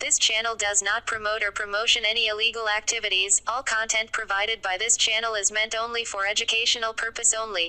This channel does not promote or promotion any illegal activities. All content provided by this channel is meant only for educational purpose only.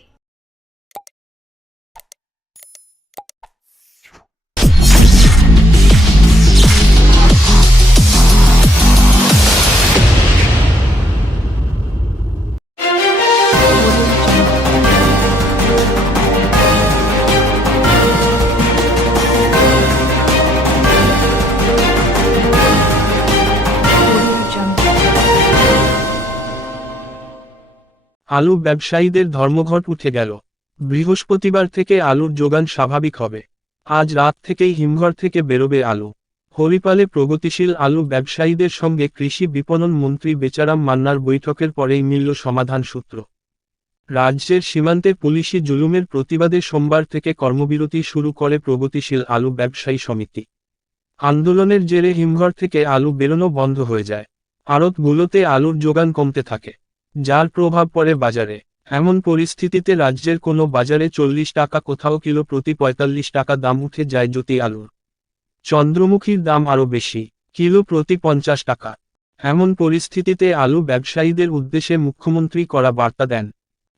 আলু ব্যবসায়ীদের ধর্মঘট উঠে গেল। বৃহস্পতিবার থেকে আলুর যোগান স্বাভাবিক হবে। আজ রাত থেকেই হিমঘর থেকে বেরোবে আলু। হরিপালে প্রগতিশীল আলু ব্যবসায়ীদের সঙ্গে কৃষি বিপণন মন্ত্রী বেচারাম মান্নার বৈঠকের পরেই মিলল সমাধান সূত্র। রাজ্যের সীমান্তে পুলিশি জুলুমের প্রতিবাদে সোমবার থেকে কর্মবিরতি শুরু করে প্রগতিশীল আলু ব্যবসায়ী সমিতি। আন্দোলনের জেরে হিমঘর থেকে আলু বেরোনো বন্ধ হয়ে যায়। আড়তগুলোতে আলুর যোগান কমতে থাকে, যার প্রভাব পড়ে বাজারে। এমন পরিস্থিতিতে রাজ্যের কোনো বাজারে 40 টাকা, কোথাও কিলো প্রতি 45 টাকা দাম উঠে যায় জ্যোতি আলুর। চন্দ্রমুখীর দাম আরও বেশি, কিলো প্রতি 50 টাকা। এমন পরিস্থিতিতে আলু ব্যবসায়ীদের উদ্দেশ্যে মুখ্যমন্ত্রী কড়া বার্তা দেন।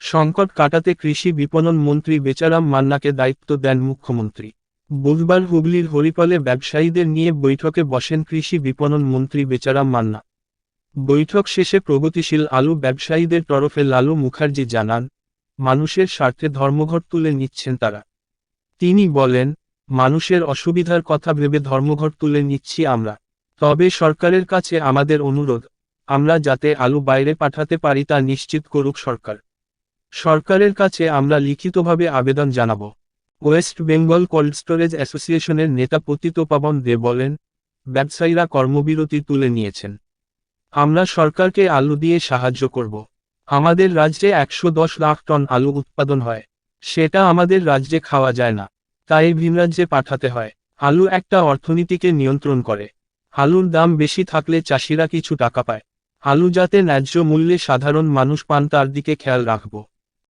সংকট কাটাতে কৃষি বিপণন মন্ত্রী বেচারাম মান্নাকে দায়িত্ব দেন মুখ্যমন্ত্রী। বুধবার হুগলির হরিপালে ব্যবসায়ীদের নিয়ে বৈঠকে বসেন কৃষি বিপণন মন্ত্রী বেচারাম মান্না। বৈঠক শেষে প্রগতিশীল আলু ব্যবসায়ীদের তরফে লালু মুখার্জি জানান, মানুষের স্বার্থে ধর্মঘট তুলে নিচ্ছেন তারা। তিনি বলেন, মানুষের অসুবিধার কথা ভেবে ধর্মঘট তুলে নিচ্ছি আমরা। তবে সরকারের কাছে আমাদের অনুরোধ, আমরা যাতে আলু বাইরে পাঠাতে পারি তা নিশ্চিত করুক সরকার। সরকারের কাছে আমরা লিখিতভাবে আবেদন জানাব। ওয়েস্ট বেঙ্গল কোল্ড স্টোরেজ অ্যাসোসিয়েশনের নেতা পতিতপাবন দে বলেন, ব্যবসায়ীরা কর্মবিরতি তুলে নিয়েছেন। আমরা সরকারকে আলু দিয়ে সাহায্য করব। আমাদের রাজ্যে 110 লাখ টন আলু উৎপাদন হয়, সেটা আমাদের রাজ্যে খাওয়া যায় না, তাই ভিনরাজ্যে পাঠাতে হয়। আলু একটা অর্থনীতিকে নিয়ন্ত্রণ করে। আলুর দাম বেশি থাকলে চাষিরা কিছু টাকা পায়। আলু যাতে ন্যায্য মূল্যে সাধারণ মানুষ পান তার দিকে খেয়াল রাখব।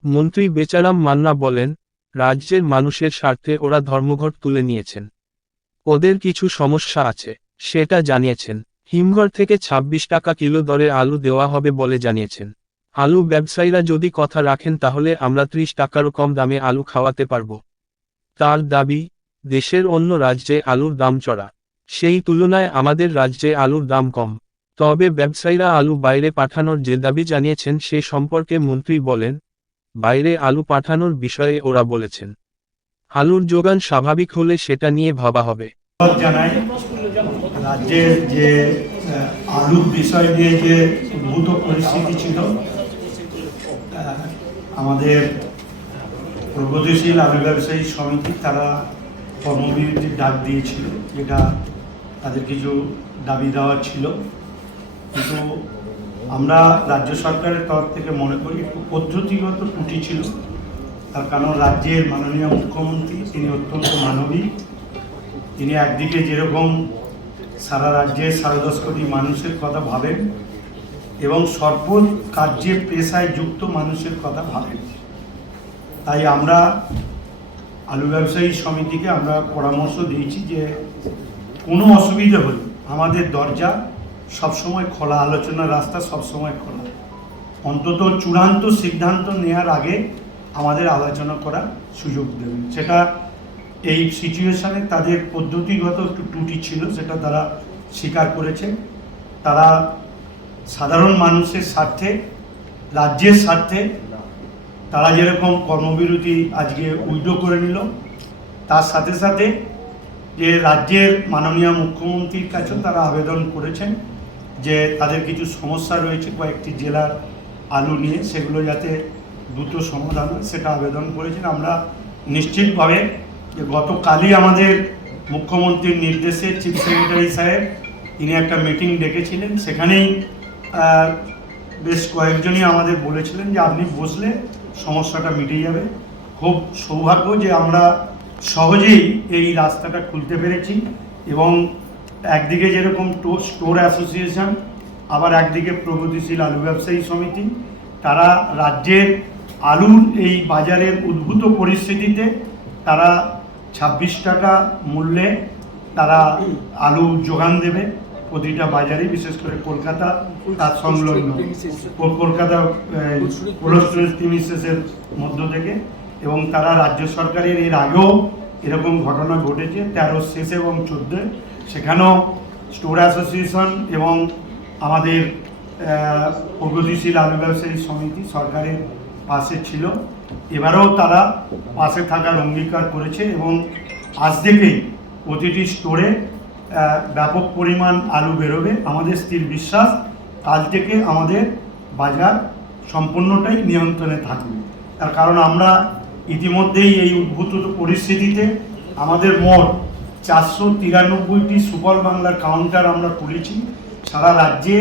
মন্ত্রী বেচারাম মান্না বলেন, রাজ্যের মানুষের স্বার্থে ওরা ধর্মঘট তুলে নিয়েছেন। ওদের কিছু সমস্যা আছে, সেটা জানিয়েছেন। হিমঘর থেকে 26 টাকা কিলো দরে আলু দেওয়া হবে বলে জানিয়েছেন। আলু ব্যবসায়ীরা যদি কথা রাখেন তাহলে আমরা 30 টাকারও কম দামে আলু খাওয়াতে পারব। তার দাবি, দেশের অন্য রাজ্যে আলুর দাম চড়া, সেই তুলনায় আমাদের রাজ্যে আলুর দাম কম। তবে ব্যবসায়ীরা আলু বাইরে পাঠানোর যে দাবি জানিয়েছেন সে সম্পর্কে মন্ত্রী বলেন, বাইরে আলু পাঠানোর বিষয়ে ওরা বলেছেন, আলুর যোগান স্বাভাবিক হলে সেটা নিয়ে ভাবা হবে। রাজ্যের যে আলুর বিষয় নিয়ে যে উদ্ভূত পরিস্থিতি ছিল, আমাদের প্রগতিশীল আলু ব্যবসায়ী সমিতি তারা কর্মবিরতির ডাক দিয়েছিল, যেটা তাদের কিছু দাবি দেওয়া ছিল। কিন্তু আমরা রাজ্য সরকারের তরফ থেকে মনে করি একটু পদ্ধতিগত ত্রুটি ছিল। তার কারণ রাজ্যের মাননীয় মুখ্যমন্ত্রী তিনি অত্যন্ত মানবিক। তিনি একদিকে যেরকম সারা রাজ্যের 10.5 কোটি মানুষের কথা ভাবেন এবং স্বল্প কার্যে পেশায় যুক্ত মানুষের কথা ভাবেন, তাই আমরা আলু ব্যবসায়ী সমিতিকে আমরা পরামর্শ দিয়েছি যে কোনো অসুবিধা হলে আমাদের দরজা সবসময় খোলা, আলোচনার রাস্তা সবসময় খোলা। অন্তত চূড়ান্ত সিদ্ধান্ত নেওয়ার আগে আমাদের আলোচনা করার সুযোগ দেবেন। সেটা এই সিচুয়েশানে তাদের পদ্ধতিগত একটু ত্রুটি ছিল, সেটা তারা স্বীকার করেছে। তারা সাধারণ মানুষের স্বার্থে, রাজ্যের স্বার্থে তারা যেরকম কর্মবিরতি আজকে উইথড্র করে নিল, তার সাথে সাথে যে রাজ্যের মাননীয় মুখ্যমন্ত্রীর কাছেও তারা আবেদন করেছেন যে তাদের কিছু সমস্যা রয়েছে কয়েকটি জেলার আলু নিয়ে, সেগুলো যাতে দ্রুত সমাধান হয় সেটা আবেদন করেছেন। আমরা নিশ্চিতভাবে যে গতকালই আমাদের মুখ্যমন্ত্রীর নির্দেশে চিফ সেক্রেটারি সাহেব তিনি একটা মিটিং ডেকেছিলেন, সেখানেই বেশ কয়েকজনই আমাদের বলেছিলেন যে আপনি বসলে সমস্যাটা মিটে যাবে। খুব সৌভাগ্য যে আমরা সহজেই এই রাস্তাটা খুলতে পেরেছি এবং একদিকে যেরকম স্টোর অ্যাসোসিয়েশন, আবার একদিকে প্রগতিশীল আলু ব্যবসায়ী সমিতি, তারা রাজ্যের আলুর এই বাজারের উদ্ভূত পরিস্থিতিতে তারা 26 টাকা মূল্যে তারা আলু যোগান দেবে প্রতিটা বাজারে, বিশেষ করে কলকাতা তার সংলগ্ন কলকাতা কোল্ড স্টোরেজ প্রিমিসেসের মধ্য থেকে। এবং তারা রাজ্য সরকারের এর আগেও এরকম ঘটনা ঘটেছে 13 শেষে এবং 14, সেখানেও স্টোর অ্যাসোসিয়েশন এবং আমাদের প্রগতিশীল আলু ব্যবসায়ী সমিতি সরকারের পাশে ছিল। এবারেও তারা পাশে থাকার অঙ্গীকার করেছে এবং আজ থেকেই প্রতিটি স্টোরে ব্যাপক পরিমাণ আলু বেরোবে। আমাদের স্থির বিশ্বাস কাল থেকে আমাদের বাজার সম্পূর্ণটাই নিয়ন্ত্রণে থাকবে। তার কারণ আমরা ইতিমধ্যেই এই উদ্ভূত পরিস্থিতিতে আমাদের মোট 493টি সুফল বাংলার কাউন্টার আমরা খুলেছি সারা রাজ্যে।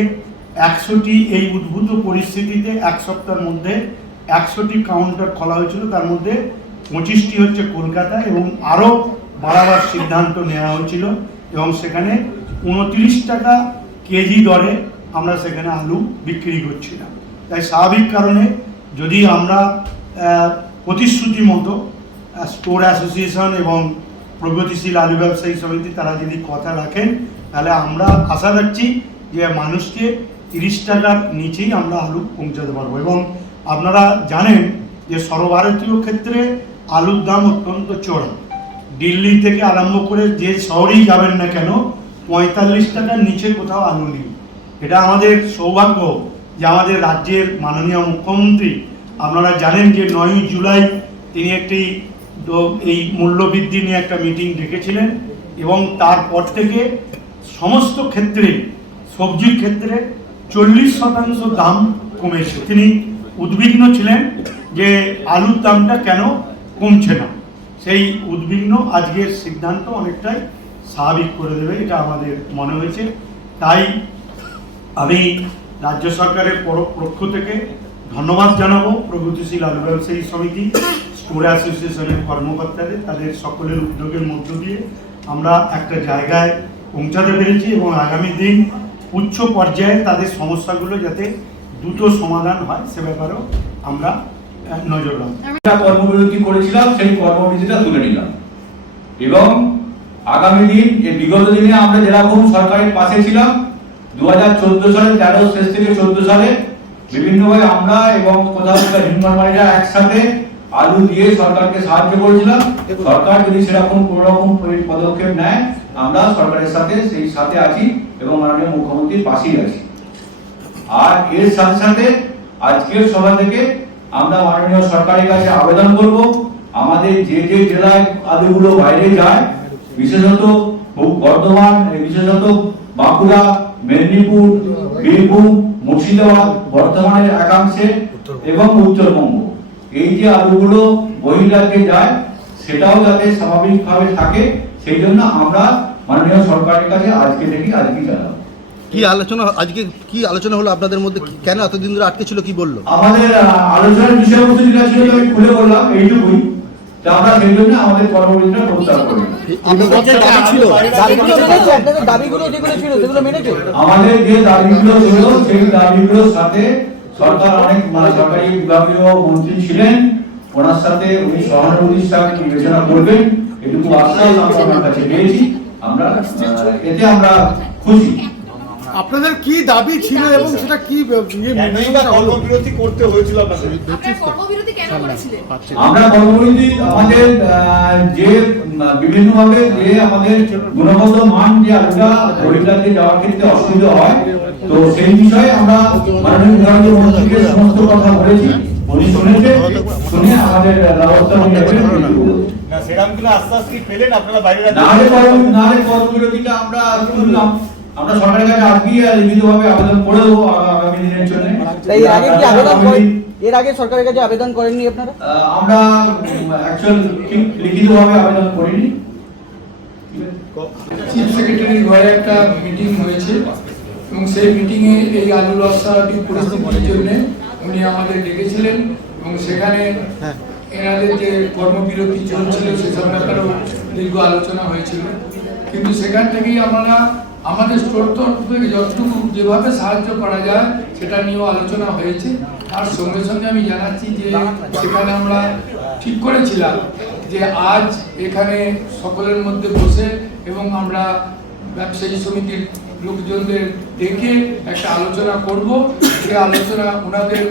100টি এই উদ্ভূত পরিস্থিতিতে এক সপ্তাহের মধ্যে 100টি কাউন্টার খোলা হয়েছিল, তার মধ্যে 25টি হচ্ছে কলকাতা এবং আরও বাড়াবার সিদ্ধান্ত নেওয়া হয়েছিল এবং সেখানে 29 টাকা কেজি দরে আমরা সেখানে আলু বিক্রি করছিলাম। তাই স্বাভাবিক কারণে যদি আমরা প্রতিশ্রুতি মতো স্টোর অ্যাসোসিয়েশন এবং প্রগতিশীল আলু ব্যবসায়ী সমিতি তারা যদি কথা রাখেন, তাহলে আমরা আশা রাখছি যে মানুষকে 30 টাকার নিচেই আমরা আলু পৌঁছাতে পারবো। এবং আপনারা জানেন যে সর্বভারতীয় ক্ষেত্রে আলুর দাম অত্যন্ত চড়া। দিল্লি থেকে আরম্ভ করে যে শহরেই যাবেন না কেন 45 টাকার নিচে কোথাও আলু নেই। এটা আমাদের সৌভাগ্য যে আমাদের রাজ্যের মাননীয় মুখ্যমন্ত্রী, আপনারা জানেন যে 9 জুলাই তিনি একটি এই মূল্যবৃদ্ধি নিয়ে একটা মিটিং ডেকেছিলেন এবং তারপর থেকে সমস্ত ক্ষেত্রে সবজির ক্ষেত্রে 40% দাম কমেছে। তিনি উদ্বিগ্ন ছিলেন যে আলুর দামটা কেন কমছে না। সেই উদ্বিগ্ন আজকের সিদ্ধান্ত অনেকটাই স্বাভাবিক করে দেবে, এটা আমাদের মনে হয়েছে। তাই আমি রাজ্য সরকারের পক্ষ থেকে ধন্যবাদ জানাবো প্রগতিশীল আলু ব্যবসায়ী সমিতি, স্টোর অ্যাসোসিয়েশনের কর্মকর্তাদের, তাদের সকলের উদ্যোগের মধ্য দিয়ে আমরা একটা জায়গায় পৌঁছাতে পেরেছি এবং আগামী দিন উচ্চ পর্যায়ে তাদের সমস্যাগুলো যাতে দ্রুত সমাধান হয় সে ব্যাপারেও আমরা নজর রাখবো। কর্মবিরতি করেছিলাম, সেই কর্মবিরতিটা তুলে নিলাম এবং আগামী দিন যে বিগত দিনে আমরা যেরকম সরকারের পাশে ছিলাম 2014 সালে 13 শেষ থেকে 14 সালে বিভিন্নভাবে আমরা এবং কোথাও হিমঘরমালিরা একসাথে আলু দিয়ে সরকারকে সাহায্য করেছিলাম। সরকার যদি সেরকম কোন রকম পদক্ষেপ নেয় আমরা সরকারের সাথে সেই সাথে আছি এবং মাননীয় মুখ্যমন্ত্রীর পাশেই আছি। আর এর সাথে সাথে আজকের সভা থেকে আমরা মাননীয় সরকারের কাছে আবেদন করব, আমাদের যে যে জেলায় আলুগুলো বাইরে যায়, বিশেষত বর্ধমান, বিশেষত বাঁকুড়া, মেদিনীপুর, বীরভূম, মুর্শিদাবাদ, বর্ধমানের একাংশে এবং উত্তরবঙ্গ, এই যে আলুগুলো বহির্রাজ্যে যায় সেটাও যাতে স্বাভাবিকভাবে থাকে সেই জন্য আমরা মাননীয় সরকারের কাছে আজকে জানাবো। কি আলোচনা আজকে কি আলোচনা হলো আপনাদের মধ্যে, কেন এতদিন ধরে আটকে ছিল, কি বললো? আমাদের আলোচনার বিষয়বস্তু যেটা ছিল আমি খুলে বললাম এইটুকুই, আমরা সেই জন্য আমাদের কর্মবিরতিটা প্রত্যাহার করি। আমাদের যে দাবিগুলো ছিল সেই দাবিগুলোর সাথে সরকার অনেক সরকারি বিভাগীয় মন্ত্রী ছিলেন, ওনার সাথে উনি সহানুভূতির সাথে বিবেচনা করবেন এটুকু আশ্বাস আমরা ওনার কাছে পেয়েছি। আমরা এতে আমরা খুশি। আপনাদের কি দাবি ছিল এবং সেটা কি কর্মবিরতি করতে হয়েছিল? আমরা কর্মবিরতি আমাদের যে বিভিন্নভাবে যে আমাদের গুণগত মান যে আলুটা বহির্রাজ্যে যাওয়ার ক্ষেত্রে অসুবিধা হয়, তো সেই বিষয়ে আমরা মাননীয় বিভাগীয় মন্ত্রীকে সমস্ত কথা বলেছি, উনি শুনেছে, শুনে আমাদের ব্যবস্থা সেরকম কোনো আশ্বাস কি পেলেন আপনারা বাইরে? না রে কর্মবিরতিটা আমরা শুনলাম, আমরা সরকারের কাছে আজকেই লিখিতভাবে আবেদন করে দেবো আগামী দিনের জন্য। এর আগে সরকারের কাছে আবেদন করেননি আপনারা? আমরা অ্যাকচুয়াল ঠিক লিখিতভাবে আবেদন করিনি। চিফ সেক্রেটারির ঘরে একটা মিটিং হয়েছে এবং সেই মিটিংয়ে এই আলু অস্বাভাবিক পরিস্থিতির জন্য উনি আমাদের ডেকেছিলেন এবং সেখানে এনাদের যে কর্মবিরতি চলছিল সেসব ব্যাপারেও দীর্ঘ আলোচনা হয়েছিল। কিন্তু সেখান থেকেই আমরা আমাদের স্টোর তরফ থেকে যতটুকু যেভাবে সাহায্য করা যায় সেটা নিয়েও আলোচনা হয়েছে। আর সঙ্গে সঙ্গে আমি জানাচ্ছি যে সেখানে আমরা ঠিক করেছিলাম যে আজ এখানে সকলের মধ্যে বসে এবং আমরা ব্যবসায়ী সমিতির লোকজনদের ডেকে একটা আলোচনা করব। যে আলোচনা ওনাদের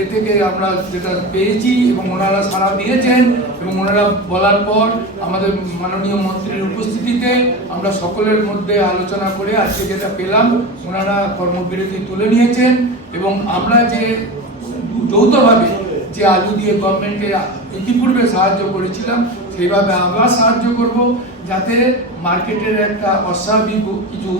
এ থেকে আমরা যেটা পেয়েছি এবং ওনারা সাড়া দিয়েছেন এবং ওনারা বলার পর আমাদের মাননীয় মন্ত্রীর উপস্থিতিতে আমরা সকলের মধ্যে আলোচনা করে আজকে যেটা পেলাম, ওনারা কর্মবিরতি তুলে নিয়েছেন এবং আমরা যে যৌথভাবে যে আলু দিয়ে গভর্নমেন্টকে ইতিপূর্বে সাহায্য করেছিলাম সেইভাবে আবার সাহায্য করব, যাতে মার্কেটের একটা অস্বাভাবিক কিছু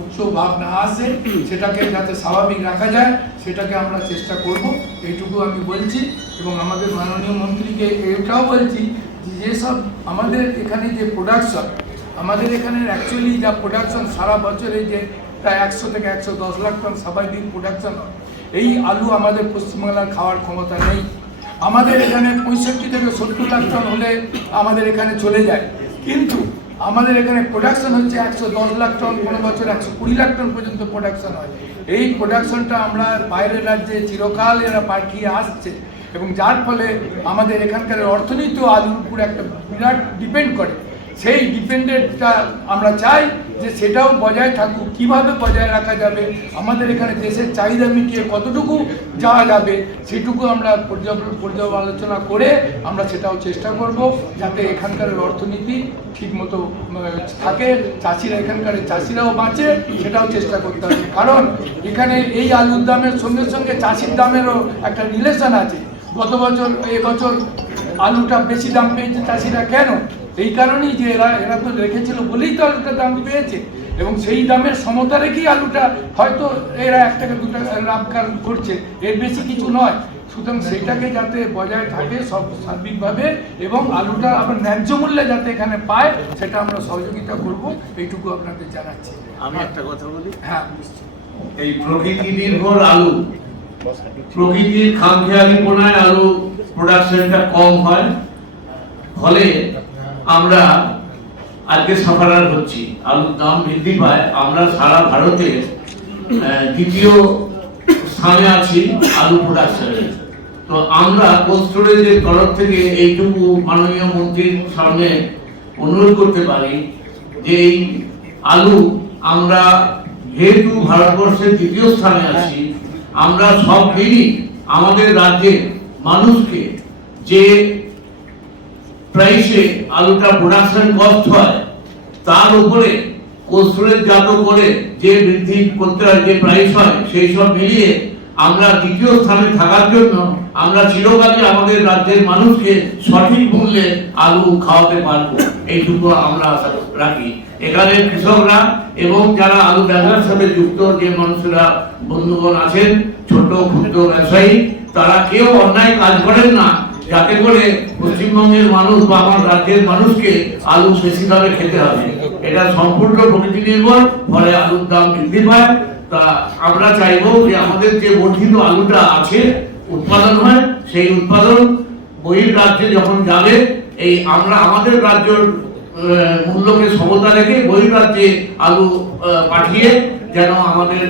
উচ্চ ভাব না আসে, সেটাকে যাতে স্বাভাবিক রাখা যায় সেটাকে আমরা চেষ্টা করব, এইটুকু আমি বলছি। এবং আমাদের মাননীয় মন্ত্রীকে এটাও বলছি যে যেসব আমাদের এখানে যে প্রোডাকশন, আমাদের এখানে অ্যাকচুয়ালি যা প্রোডাকশন সারা বছরে যে প্রায় 100 থেকে 110 লাখ টন স্বাভাবিক প্রোডাকশন হয়, এই আলু আমাদের পশ্চিমবাংলার খাওয়ার ক্ষমতা নেই। আমাদের এখানে 65 থেকে 70 লাখ টন হলে আমাদের এখানে চলে যায়, কিন্তু আমাদের এখানে প্রোডাকশন হচ্ছে 110 লাখ টন, কোনো বছর 120 লাখ টন পর্যন্ত প্রোডাকশন হয়। এই প্রোডাকশনটা আমরা বাইরের রাজ্যে চিরকাল এরা পাঠিয়ে আসছে এবং যার ফলে আমাদের এখানকার অর্থনীতি আলুর উপর একটা বিরাট ডিপেন্ড করে। সেই ডিপেন্ডেন্টটা আমরা চাই যে সেটাও বজায় থাকুক। কিভাবে বজায় রাখা যাবে, আমাদের এখানে দেশের চাহিদা মিটিয়ে কতটুকু যাওয়া যাবে সেটুকু আমরা পর্যালোচনা করে আমরা সেটাও চেষ্টা করব, যাতে এখানকার অর্থনীতি ঠিকমতো থাকে, চাষিরা এখানকার চাষিরাও বাঁচে, সেটাও চেষ্টা করতে হবে। কারণ এখানে এই আলুর দামের সঙ্গে সঙ্গে চাষির দামেরও একটা রিলেশন আছে। গত বছর এবছর আলুটা বেশি দাম পেয়েছে চাষিরা, কেন? এই কারণেই যে এরা তো রেখেছিল বলেই তো আলুটা দাম পেয়েছে এবং সেই দামের সমতা রেখেই আলুটা হয়তো এরা 1 টাকা 2 টাকা লাভ করছে, এর বেশি কিছু নয়। সুতরাং সেটাকে যাতে বজায় থাকে সব সার্বিকভাবে এবং আলুটা আবার ন্যায্য মূল্যে যাতে এখানে পায় সেটা আমরা সহযোগিতা করব, এইটুকু আপনাদের জানাচ্ছি। আমি একটা কথা বলি, হ্যাঁ, এই প্রকৃতি নির্ভর আলু, প্রকৃতির খামখেয়ালিপনায় আলু প্রোডাকশনটা কম হয়, ফলে আমরা আজকে সাফারার হচ্ছি, আলুর দাম বৃদ্ধি পায়। আমরা সারা ভারতে দ্বিতীয় স্থানে আছি আলু প্রোডাকশনে। তো আমরা কোল্ড স্টোরেজের তরফ থেকে এইটুকু মাননীয় মন্ত্রীর সামনে অনুরোধ করতে পারি যে এই আলু আমরা যেহেতু ভারতবর্ষের দ্বিতীয় স্থানে আছি, আমরা সব দিনই আমাদের রাজ্যের মানুষকে যে প্রাইসে আলুটা প্রোডাকশন কস্ট হয় তার উপরে কোস্টরেজজাত করে যে বৃদ্ধি করতে হয়, যে প্রাইস হয়, সেই সব মিলিয়ে আমরা দ্বিতীয় স্থানে থাকার জন্য আমরা চিরকালই আমাদের রাজ্যের মানুষকে সঠিক মূল্যে আলু খাওয়াতে পারবো, এইটুকু আমরা আশা রাখি। এখানে কৃষকরা এবং যারা আলু ব্যবসার সাথে যুক্ত যে মানুষরা বন্ধুগণ আছেন, ছোট ক্ষুদ্র ব্যবসায়ী, তারা কেউ অন্যায় কাজ করেন না, যাতে করে পশ্চিমবঙ্গের মানুষ বা আমার রাজ্যের মানুষকে আলু বেশি দামে খেতে হবে। এটা সম্পূর্ণ প্রকৃতি নির্ভর, ফলে আলুর দাম বৃদ্ধি পায়। তা আমরা চাইবো যে আমাদের যে বর্ধিত আলুটা আছে উৎপাদন হয়, সেই উৎপাদন বহির রাজ্যে যখন যাবে, এই আমরা আমাদের রাজ্যের মূল্যকে সমতা রেখে বহির রাজ্যে আলু পাঠিয়ে যেন আমাদের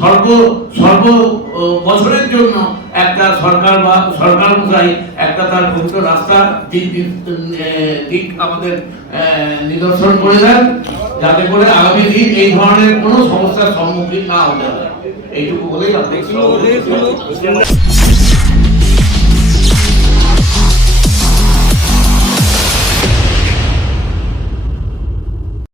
সর্ব বছরের জন্য একটা সরকার বা সরকার অনুযায়ী একটা তার ভৌত রাস্তা দিক আমাদের নিদর্শন করে দেন, যাতে করে আগামী দিন এই ধরনের কোনো সমস্যার সম্মুখীন না হতে হয়। এইটুকু বলেই আপনি